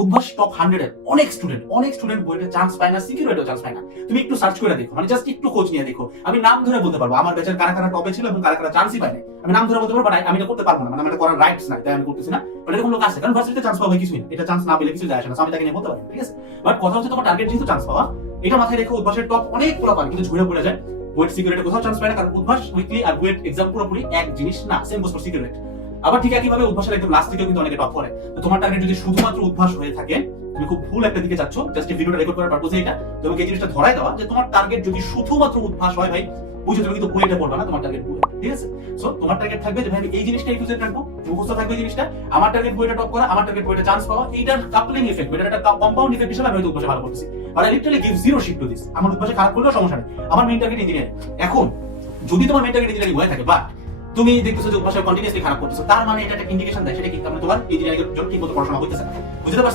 Udvash top 100 এর অনেক student বইটা চান্স পায় না, সিকিউরিটিও চান্স পায় না। তুমি একটু সার্চ করে দেখো, মানে জাস্ট একটু খোঁজ নিয়ে দেখো। আমি নাম ধরে বলতে পারবো আমার ব্যাচের কারা কারা টপে ছিল এবং কারা কারা চান্সই পায় না। আমি নাম ধরে বলতে পারবো, বাট আমি এটা করতে পারবো না, মানে আমার এটা করার রাইটস নাই, তাই আমি করতেছি না। বাট এরকম লোক আছে, কারণ ভার্সিটিতে চান্স পাওয়া কিছুই না, এটা চান্স না পেলে কিছু যায় আসে না, আমি তাকে নিয়ে বলতে পারি, ঠিক আছে। বাট কথা হচ্ছে তোমার টার্গেট যেহেতু চান্স পাওয়া, এটা মাথায় রেখে উদ্ভাসের টপ অনেক পোলাপান কিন্তু ঝুড়ে পড়ে যায়। বুয়েট সিকিউরিটি কোথাও চান্স পায় না, কারণ উদ্ভাস উইকলি আর বুয়েট এক্সাম পুরোপুরি এক জিনিস না, সেম গোস ফর সিকিউরিটি। আবার ঠিক একইভাবে উদ্ভাসের একদম লাস্ট দিকেও কিন্তু অনেকে টপ করে। তো তোমার টার্গেট যদি শুধুমাত্র উদ্ভাস হয়ে থাকে, তুমি খুব ভুল একটা দিকে যাচ্ছ। জাস্ট এই ভিডিওটা রেকর্ড করার পারপোজে এটা তোমাকে এই জিনিসটা ধরাই দেওয়া যে তোমার টার্গেট যদি শুধুমাত্র উদ্ভাস হয় ভাই, বুঝে তুমি কিন্তু বুয়েটে পড়বে না, তোমার টার্গেট বুয়েট, ঠিক আছে। সো তোমার টার্গেট থাকবে যে ভাই আমি এই জিনিসটা ইনক্লুসিভ রাখবো, মুখস্থ থাকবে এই জিনিসটা, আমার টার্গেট বুয়েটে টপ করা, আমার টার্গেট বুয়েটে চান্স পাওয়া, এইটার কাপলিং ইফেক্ট, এটা একটা কম্পাউন্ড ইফেক্ট হিসেবে আমি হয়তো উদ্ভাসে ভালো করতেছি। আর I literally give zero shit to this. আমার উদ্ভাসে খারাপ করলেও সমস্যা নেই, আমার মেইন টার্গেট ইঞ্জিনিয়ারিং। এখন যদি তোমার মেইন টার্গেট ইঞ্জিনিয়ারিং হয়ে থাকে, বাট তুমি দেখতেছো যে উদ্ভাসে কন্টিনিউয়াসলি খারাপ করতেছো, তার মানে এটা একটা ইন্ডিকেশন দেয় সেটা কি, তার মানে তোমার ইঞ্জিনিয়ারিং এর জন্য ঠিকমতো পড়াশোনা হইতেছে না। বুঝতে পারছো?